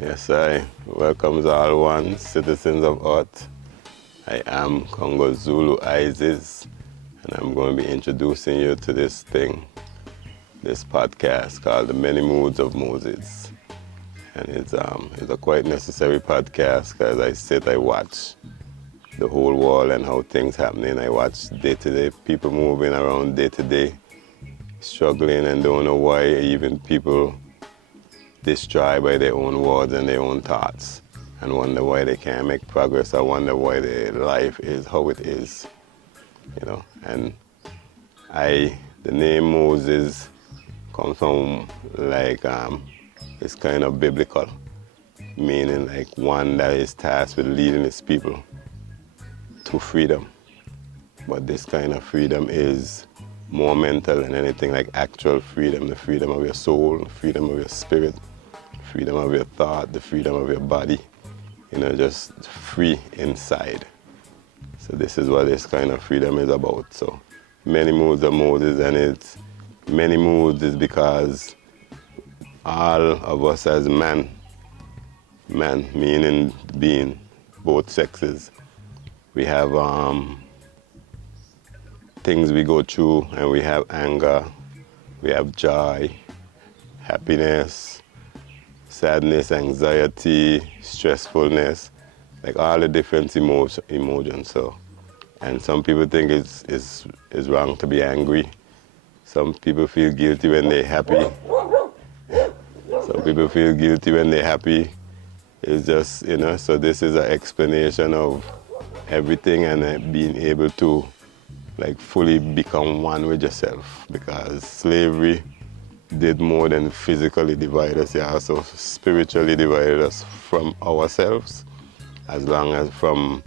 Yes, I welcome all one citizens of Earth. I am Congo Zulu Ises, and I'm going to be introducing you to this podcast called The Many Moods of Moses. And it's a quite necessary podcast because I watch the whole world and how things happening. I watch day-to-day people moving around day-to-day, struggling and don't know why, even people destroyed by their own words and their own thoughts, and wonder why they can't make progress. I wonder why their life is how it is, And the name Moses comes from it's kind of biblical, meaning like one that is tasked with leading his people to freedom. But this kind of freedom is more mental than anything like actual freedom, the freedom of your soul, the freedom of your spirit, freedom of your thought, the freedom of your body, just free inside. So this is what this kind of freedom is about. So many moods of Moses, and it's many moods is because all of us as man meaning being, both sexes, we have things we go through, and we have anger, we have joy, happiness, sadness, anxiety, stressfulness, like all the different emotions. So, and some people think it's wrong to be angry. Some people feel guilty when they're happy. Some people feel guilty when they're happy. It's just, so this is an explanation of everything, and being able to fully become one with yourself, because slavery did more than physically divide us. It also spiritually divided us from ourselves, as long as from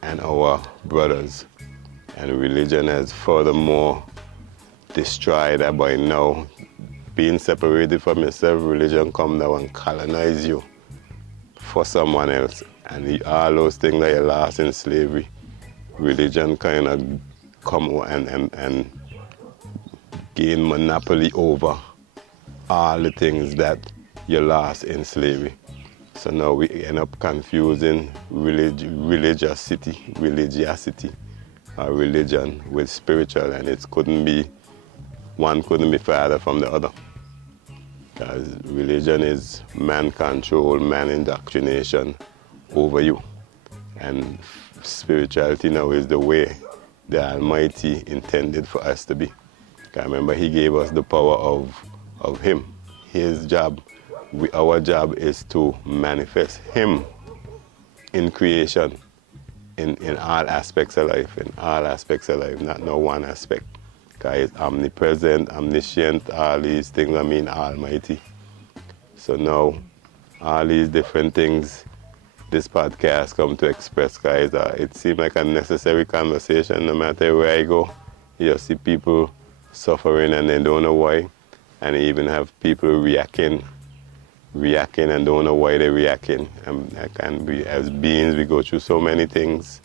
and our brothers. And religion has furthermore destroyed that. By now, being separated from yourself, religion come down and colonize you for someone else. And all those things that you lost in slavery, religion kind of come and gain monopoly over all the things that you lost in slavery. So now we end up confusing religiosity or religion with spiritual, and one couldn't be farther from the other. Because religion is man control, man indoctrination over you. And spirituality now is the way the Almighty intended for us to be. Remember, He gave us the power of Him. His job, our job is to manifest Him in creation, in all aspects of life, not no one aspect. Because He's omnipresent, omniscient, all these things, Almighty. So now, all these different things, this podcast come to express, guys. It seems like a necessary conversation. No matter where I go, you see people suffering and they don't know why, and they even have people reacting and don't know why they're reacting. And we, as beings, we go through so many things,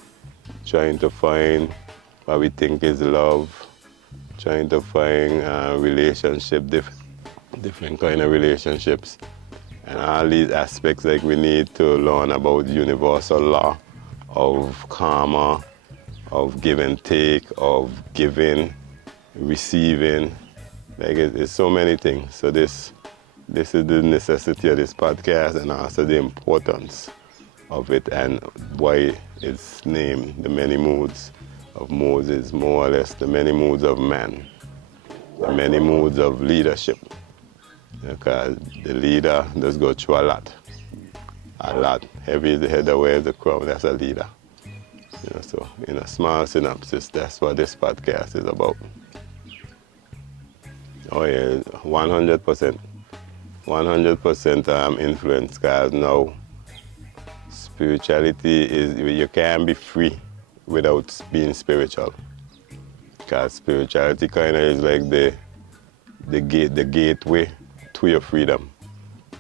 trying to find what we think is love, trying to find relationship, different kind of relationships, and all these aspects. Like, we need to learn about universal law of karma, of give and take, of giving, receiving. It's so many things. So this is the necessity of this podcast, and also the importance of it, and why it's named The Many Moods of Moses, more or less the many moods of man, the many moods of leadership. Because the leader does go through a lot. Heavy is the head that wears the crown, that's a leader. So in a small synopsis, that's what this podcast is about. Oh yeah, 100%. 100% influence, because now spirituality is, you can't be free without being spiritual. Because spirituality kind of is like the gateway to your freedom.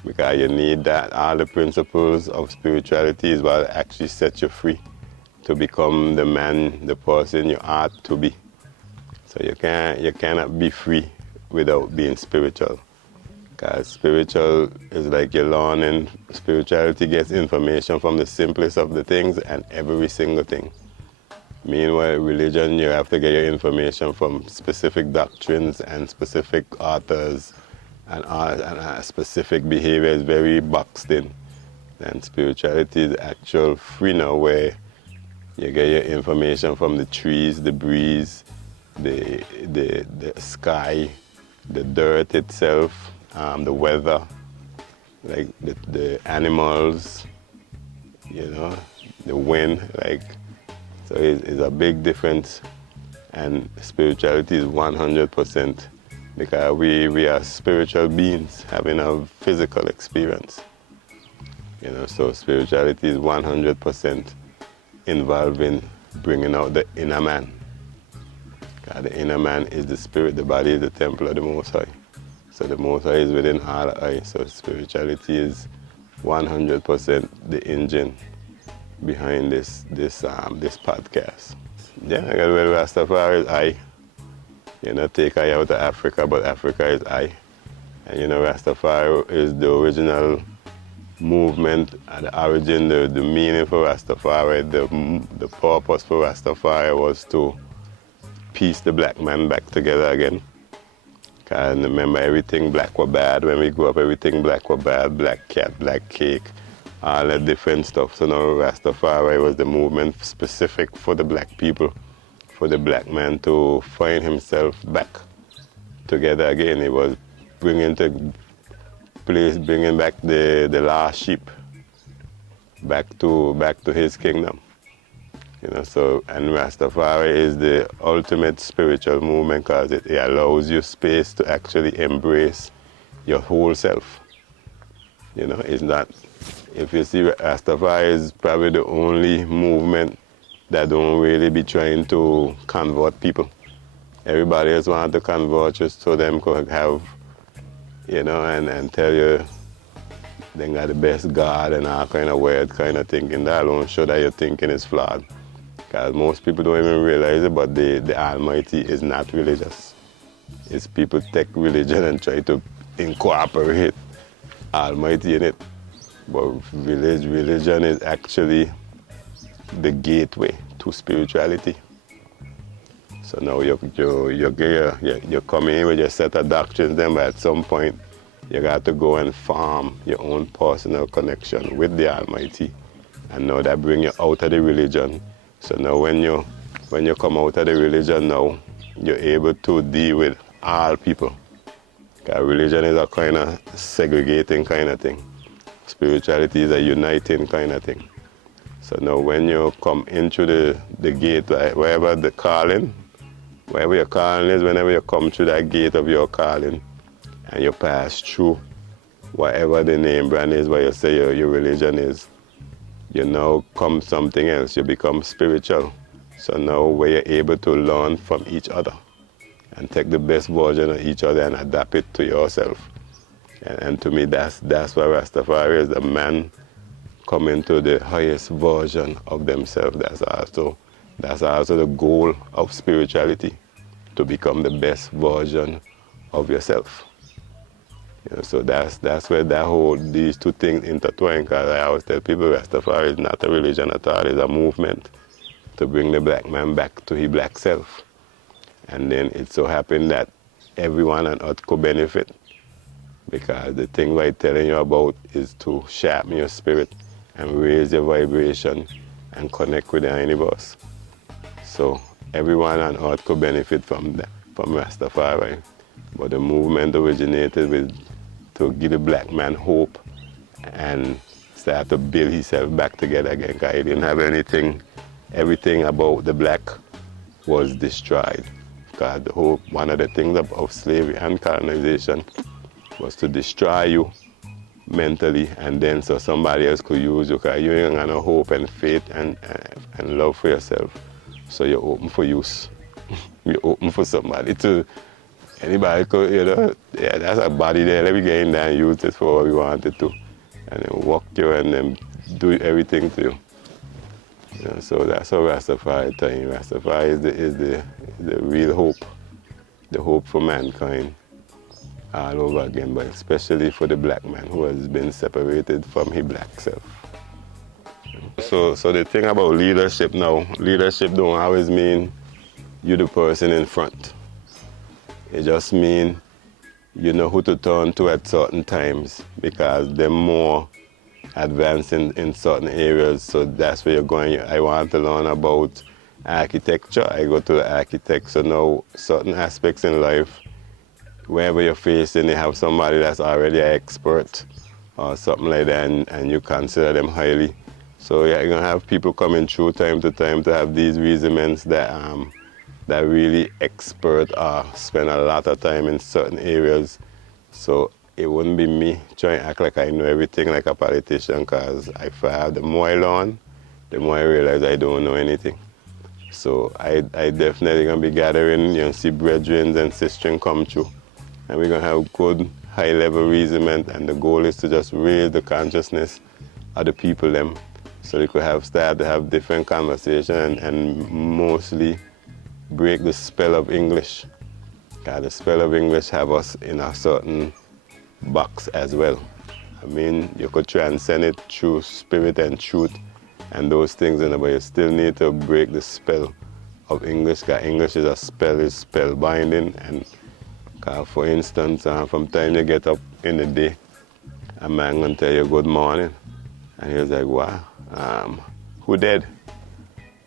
Because you need that. All the principles of spirituality is what actually sets you free to become the man, the person you ought to be. So you cannot be free without being spiritual. Because spiritual is like you're learning. Spirituality gets information from the simplest of the things and every single thing. Meanwhile, religion, you have to get your information from specific doctrines and specific authors, and specific behavior is very boxed in. And spirituality is actual free now, where you get your information from the trees, the breeze, the sky, the dirt itself, the weather, like the animals, the wind, like. So it's a big difference, and spirituality is 100% because we are spiritual beings having a physical experience. So spirituality is 100% involved in bringing out the inner man. God, the inner man is the spirit, the body is the temple of the Most High. So the Most High is within all I. So spirituality is 100% the engine behind this podcast. Yeah, I got well, Rastafari is I. Take I out of Africa, but Africa is I. And Rastafari is the original movement, the origin, the meaning for Rastafari, the purpose for Rastafari was to piece the black man back together again. And remember, everything black was bad. When we grew up, everything black was bad. Black cat, black cake, all that different stuff. So now Rastafari was the movement specific for the black people, for the black man to find himself back together again. It was bringing back the last sheep back to his kingdom. So, and Rastafari is the ultimate spiritual movement because it allows you space to actually embrace your whole self. It's not, if you see, Rastafari is probably the only movement that don't really be trying to convert people. Everybody else wants to convert just so them could have, and tell you they got the best God and all kind of weird kind of thinking. That alone show that your thinking is flawed. Because most people don't even realize it, but the Almighty is not religious. It's people take religion and try to incorporate Almighty in it. But religion is actually the gateway to spirituality. So now you come in with your set of doctrines, then but at some point you got to go and form your own personal connection with the Almighty. And now that brings you out of the religion. So now when you come out of the religion now, you're able to deal with all people. Because religion is a kind of segregating kind of thing. Spirituality is a uniting kind of thing. So now when you come into the gate, wherever your calling is, whenever you come through that gate of your calling and you pass through whatever the name brand is, where you say your religion is, you now come something else. You become spiritual. So now where you're able to learn from each other and take the best version of each other and adapt it to yourself. And to me, that's what Rastafari is. The man coming to the highest version of themselves. That's also the goal of spirituality, to become the best version of yourself. So that's where these two things intertwine. Because I always tell people Rastafari is not a religion at all. It's a movement to bring the black man back to his black self. And then it so happened that everyone on earth could benefit. Because the thing we're telling you about is to sharpen your spirit and raise your vibration and connect with the universe. So everyone on earth could benefit from that, from Rastafari. But the movement originated to give the black man hope and start to build himself back together again. Because he didn't have anything, everything about the black was destroyed. Because one of the things of slavery and colonization was to destroy you mentally, and then so somebody else could use you, because you ain't got no hope and faith and love for yourself. So you're open for use. You're open for somebody to, anybody could, that's a body there. Let me get in there and use it for what we wanted to. And then walk you and then do everything to you. So that's how Rastafari telling. Rastafari is the real hope. The hope for mankind. all over again, but especially for the black man who has been separated from his black self. So the thing about leadership now, leadership don't always mean you the person in front. It just means you know who to turn to at certain times because they're more advanced in certain areas. So that's where you're going. I want to learn about architecture. I go to the architect. So now certain aspects in life, wherever you're facing, you have somebody that's already an expert or something like that, and you consider them highly. So yeah, you're gonna have people coming through time to time to have these reasonments that really expert or spend a lot of time in certain areas. So it wouldn't be me trying to act like I know everything like a politician, because the more I learn, the more I realize I don't know anything. So I definitely gonna be gathering, see brethren and sisters come through, and we're gonna have good high level reasonment, and the goal is to just raise the consciousness of the people them, so they could start to have different conversation and mostly break the spell of English. Because the spell of English have us in a certain box as well. I mean, you could transcend it through spirit and truth and those things, but you still need to break the spell of English, because English is spell binding. And for instance, from time you get up in the day, a man gonna tell you good morning, and he was like, wow, who dead?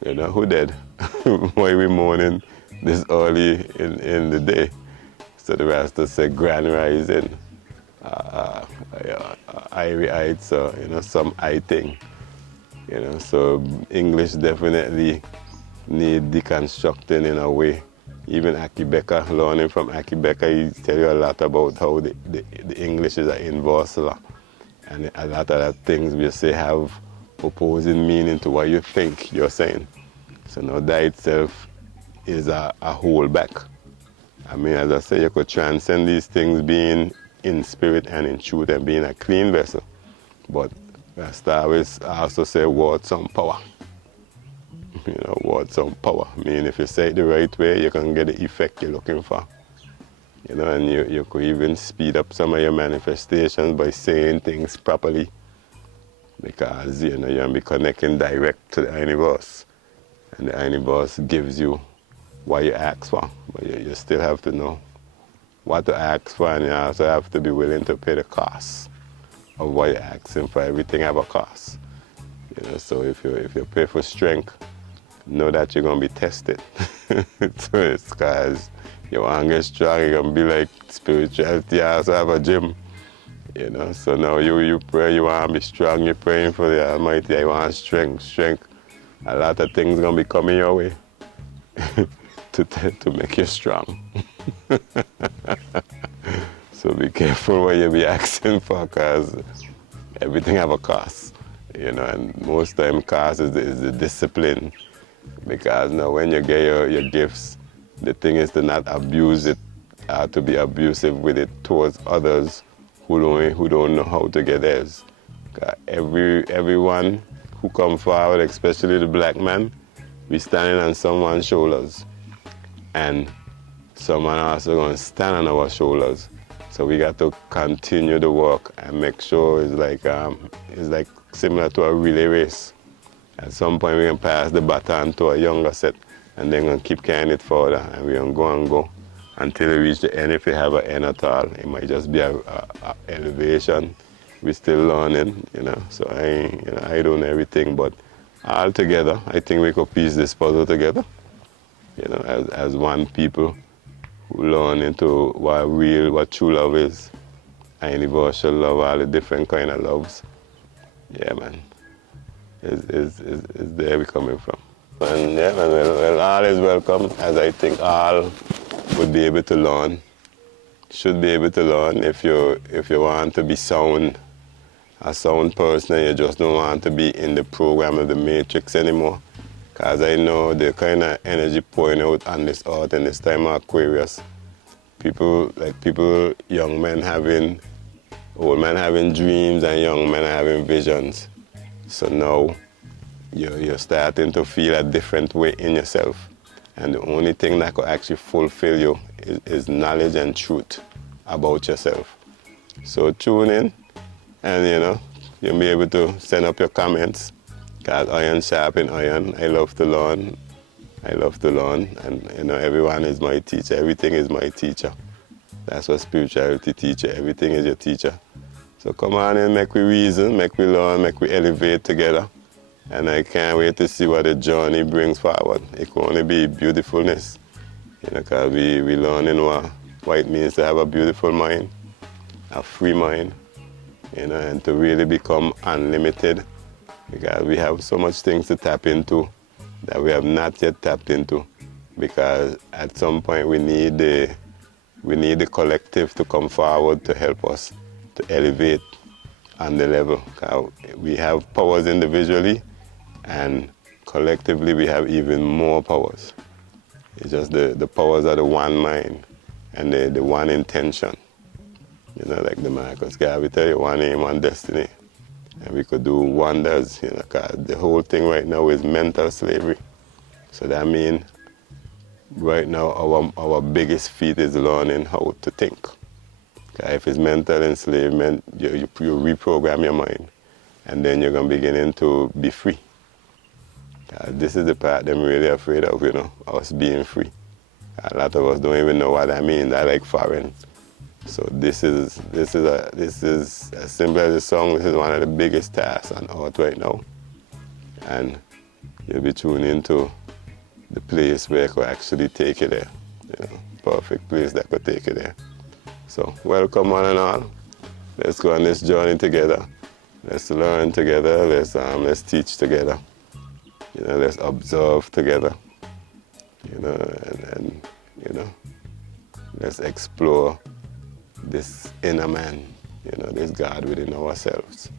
Who dead? Why we morning this early in the day? So the rest of say grand rising, Irie heights, or some I thing. So English definitely need deconstructing in a way. Even Akibeka, learning from Akibeka, he tell you a lot about how the English is an inverse law. And a lot of the things we say have opposing meaning to what you think you're saying. So now that itself is a whole back. I mean, as I say, you could transcend these things being in spirit and in truth and being a clean vessel. But Rasta always also say words some power. Words some power. I mean, if you say it the right way, you can get the effect you're looking for. And you could even speed up some of your manifestations by saying things properly, because you'll be connecting direct to the universe, and the universe gives you what you ask for, but you still have to know what to ask for, and you also have to be willing to pay the cost of what you're asking for. Everything have a cost. So if you pay for strength, know that you're gonna be tested. So it's because you want to get strong, you're going to be like spirituality, you also have a gym. So now you pray, you want to be strong, you're praying for the Almighty, you want strength. A lot of things going to be coming your way to make you strong. So be careful what you be asking for, because everything have a cost. And most time cost is the discipline. Because now when you get your gifts, the thing is to not abuse it, to be abusive with it towards others who don't know how to get theirs. Everyone who come forward, especially the black man, we standing on someone's shoulders, and someone also going to stand on our shoulders. So we got to continue the work and make sure it's like similar to a relay race. At some point we can pass the baton to a younger set, and then we're going to keep carrying it further, and we're going to go until we reach the end. If we have an end at all, it might just be a elevation. We're still learning, So I don't know everything, but all together, I think we could piece this puzzle together, as one people who learn into what true love is, and universal love, all the different kind of loves. Yeah, man. Is there we coming from. And yeah, man, well, all is welcome, as I think all would be able to learn, should be able to learn. If you want to be a sound person, and you just don't want to be in the program of the matrix anymore. Because I know the kind of energy pouring out on this earth in this time of Aquarius. People, young men old men having dreams, and young men having visions. So now you're starting to feel a different way in yourself. And the only thing that could actually fulfill you is knowledge and truth. about yourself. So tune in, and you'll be able to send up your comments. Cause iron sharpen iron. I love to learn. And everyone is my teacher. Everything is my teacher. That's what spirituality teacher. Everything is your teacher. So come on in, make we reason, make we learn, make we elevate together. And I can't wait to see what the journey brings forward. It can only be beautifulness. Because we learning what it means to have a beautiful mind, a free mind, and to really become unlimited. Because we have so much things to tap into that we have not yet tapped into. Because at some point we need the collective to come forward to help us to elevate on the level. We have powers individually, and collectively we have even more powers. It's just the powers of the one mind and the one intention. Like the Marcus Garvey tell you, one aim, one destiny. And we could do wonders, because the whole thing right now is mental slavery. So that means right now our biggest feat is learning how to think. If it's mental enslavement, you reprogram your mind, and then you're going to begin to be free. This is the part I'm really afraid of, us being free. A lot of us don't even know what that means. I like foreign. So this is as simple as a song. This is one of the biggest tasks on earth right now, and you'll be tuning into the place where I could actually take you there. Perfect place that could take you there. So welcome one and all. Let's go on this journey together. Let's learn together. Let's teach together. Let's observe together. And let's explore this inner man. This God within ourselves.